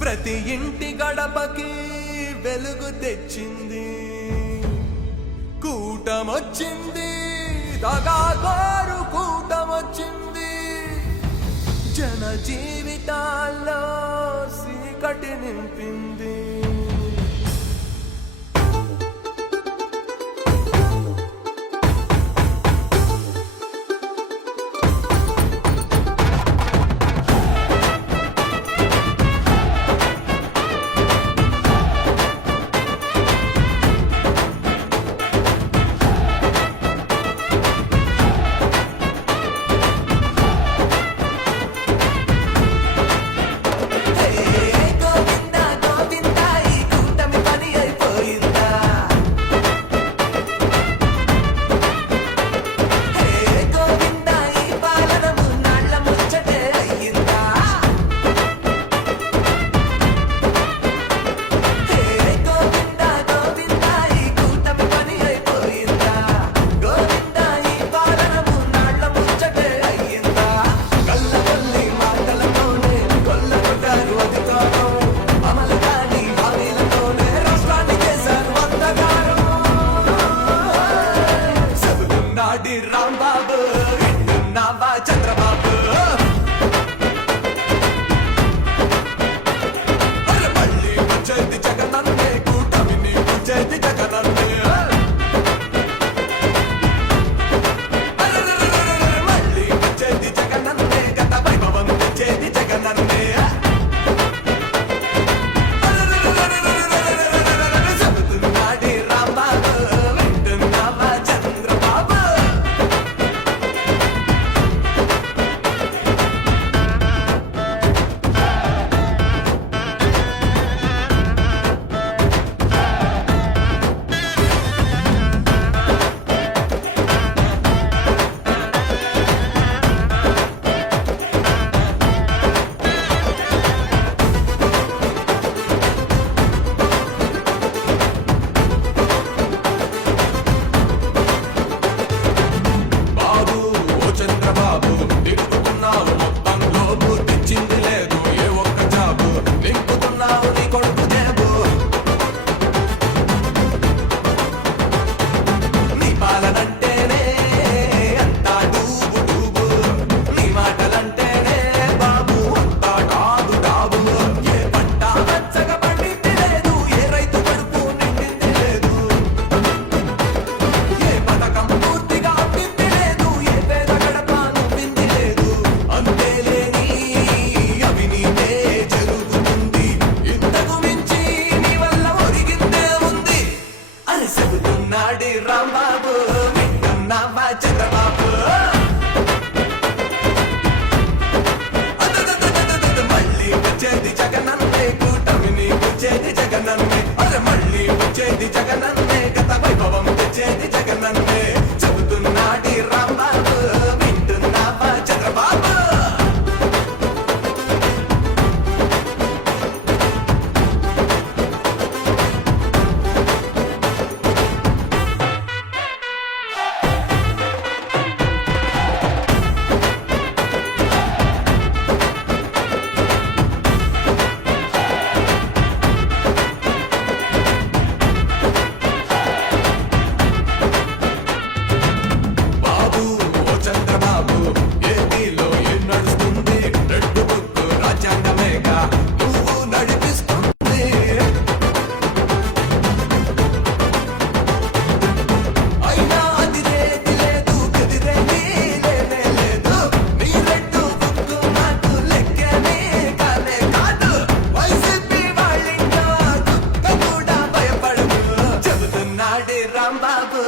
ప్రతి ఇంటి గడపకి వెలుగు తెచ్చింది, కూటమొచ్చింది, దగాకోరు కూటమొచ్చింది. జన జీవితాల్లో చీకటి నింపింది. రాంబాబు వింటున్నావా చంద్రబాబు? మళ్ళీ వచ్చేది జగనన్నే, కూటమిని వచ్చేది జగనన్నే. మళ్ళీ వచ్చేది జగనన్నే, గత వైభవం తెచ్చేది జగనన్నే. చెబుతున్నాడి రాంబాబు వింటున్నావా చంద్రబాబు? చెబుతున్నాడి రాంబాబు వింటున్నావా చంద్రబాబు? మళ్ళీ వచ్చేది జగనన్నే, కూటమిని వచ్చేది జగనన్నే. అరే మళ్ళీ వచ్చేది జగనన్నే, గత వైభవం తెచ్చేది జగనన్నే. చెబుతున్నాడి రాంబాబు వింటున్నావా చంద్రబాబు? రాంబాబు